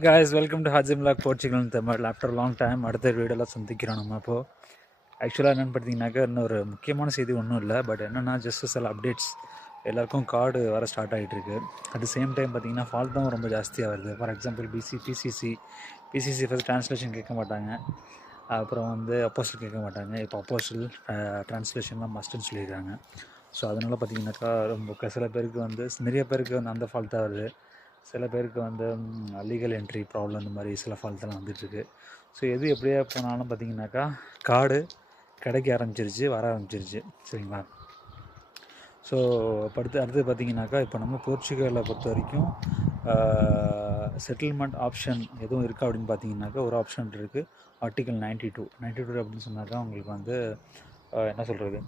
guys, welcome to Hajim Vlog Portugal in Tamil. After a long time, அடுத்த வீடியோவில் சந்திக்கிறோம் நம்ம. அப்போது ஆக்சுவலாக என்னென்னு பார்த்தீங்கன்னாக்கா இன்னொரு முக்கியமான செய்தி ஒன்றும் இல்லை. பட் என்னென்னா ஜஸ்ட் சில அப்டேட்ஸ் எல்லாருக்கும் கார்டு வர ஸ்டார்ட் ஆகிட்டுருக்கு. அட் த சேம் டைம் பார்த்தீங்கன்னா ஃபால்ட்டும் ரொம்ப ஜாஸ்தியாக வருது. For example PCC first translation கேட்க மாட்டாங்க, அப்புறம் அப்போஸ்டல் கேட்க மாட்டாங்க. இப்போ அப்போஸ்டல் ட்ரான்ஸ்லேஷன்லாம் மஸ்ட்டுன்னு சொல்லியிருக்காங்க. ஸோ அதனால் பார்த்தீங்கன்னாக்கா ரொம்ப சில பேருக்கு நிறைய பேருக்கு அந்த ஃபால்ட்டாக வருது. சில பேருக்கு லீகல் என்ட்ரி ப்ராப்ளம் இந்த மாதிரி சில ஃபால்ட்டெல்லாம் வந்துட்டுருக்கு. ஸோ எது எப்படியா போனாலும் பார்த்தீங்கன்னாக்கா கார்டு கிடைக்க ஆரம்பிச்சிருச்சு, வர ஆரம்பிச்சிருச்சு. சரிங்களா? ஸோ அடுத்து பார்த்தீங்கன்னாக்கா இப்போ நம்ம போர்ச்சுகலை பொறுத்த வரைக்கும் செட்டில்மெண்ட் ஆப்ஷன் எதுவும் இருக்கா அப்படின்னு பார்த்தீங்கன்னாக்கா ஒரு ஆப்ஷன் இருக்குது. ஆர்டிக்கல் 92 அப்படின்னு சொன்னாக்கா உங்களுக்கு என்ன சொல்கிறது,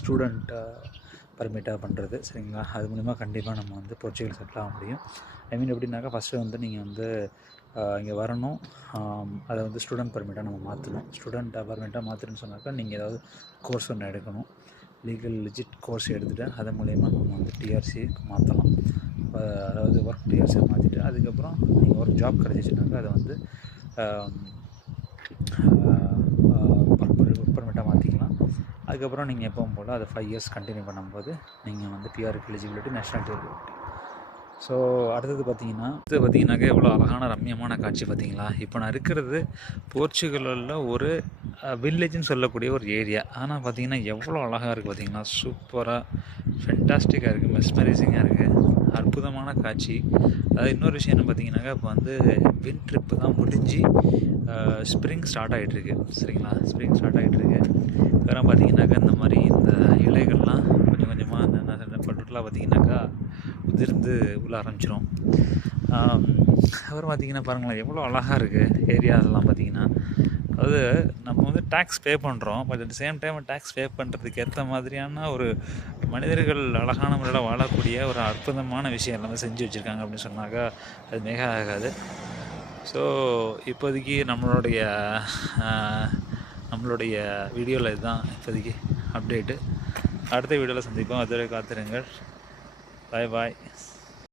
ஸ்டூடெண்ட் பர்மிட்டாக பண்ணுறது. சரிங்களா? அது மூலிமா கண்டிப்பாக நம்ம போர்ச்சுகல் செட்டில் ஆக முடியும். ஐ மீன் எப்படின்னாக்கா ஃபஸ்ட்டு நீங்கள் இங்கே வரணும், அதை ஸ்டூடெண்ட் பர்மிட்டாக நம்ம மாற்றணும். ஸ்டூடெண்ட் பர்மிட்டாக மாற்றுறேன்னு சொன்னாக்கா நீங்கள் ஏதாவது கோர்ஸ் ஒன்று எடுக்கணும். லீகல் லெஜிட் கோர்ஸ் எடுத்துகிட்டு அது மூலயமா நம்ம டிஆர்சி மாற்றலாம். அதாவது ஒர்க் டிஆர்சியை மாற்றிட்டு அதுக்கப்புறம் நீங்கள் ஒரு ஜாப் கிடச்சிச்சுனாக்கா அதை ஒர்க் பர்மிட்டாக மாற்றிக்கலாம். அதுக்கப்புறம் நீங்கள் எப்பவும் போல் அதை 5 years கண்டினியூ பண்ணும்போது நீங்கள் பிஆருக்கு எலிஜிபிலிட்டி, நேஷ்னாலிட்டி எலிஜிபிலிட்டி. ஸோ அடுத்தது பார்த்தீங்கன்னாக்கா எவ்வளோ அழகான ரம்மியமான காட்சி பார்த்தீங்களா. இப்போ நான் இருக்கிறது போர்ச்சுகலில் ஒரு வில்லேஜ்னு சொல்லக்கூடிய ஒரு ஏரியா. ஆனால் பார்த்தீங்கன்னா எவ்வளோ அழகாக இருக்குது பார்த்தீங்கன்னா. சூப்பராக ஃபென்டாஸ்டிக்காக இருக்குது, மெஸ்மரைசிங்காக இருக்குது, அற்புதமான காட்சி. அதாவது இன்னொரு விஷயம் என்ன பார்த்தீங்கன்னாக்கா இப்போ வின் ட்ரிப்பு தான் முடிஞ்சு ஸ்ப்ரிங் ஸ்டார்ட் ஆகிட்டுருக்கு. சரிங்களா? ஸ்ப்ரிங் ஸ்டார்ட் ஆகிட்டுருக்கு. வேறு பார்த்தீங்கன்னாக்கா இந்த இலைகள்லாம் கொஞ்சம் கொஞ்சமாக பட்டுலாம் பார்த்தீங்கன்னாக்கா உதிர்ந்து உள்ள ஆரம்பிச்சிடும். அப்புறம் பார்த்தீங்கன்னா பாருங்களேன் எவ்வளோ அழகாக இருக்குது ஏரியாலாம் பார்த்தீங்கன்னா. அதாவது நம்ம டேக்ஸ் பே பண்ணுறோம், but at same time tax pay பண்ணுறதுக்கு ஏற்ற மாதிரியான ஒரு மனிதர்கள் அழகான முறையில் வாழக்கூடிய ஒரு அற்புதமான விஷயம் எல்லாமே செஞ்சு வச்சுருக்காங்க அப்படின்னு சொன்னாக்கா அது மிக ஆகாது. ஸோ இப்போதைக்கு நம்மளுடைய வீடியோவில் இதுதான் இப்போதைக்கு அப்டேட்டு. அடுத்த வீடியோவில் சந்திப்போம். அதுவரை காத்திருங்கள். பாய்.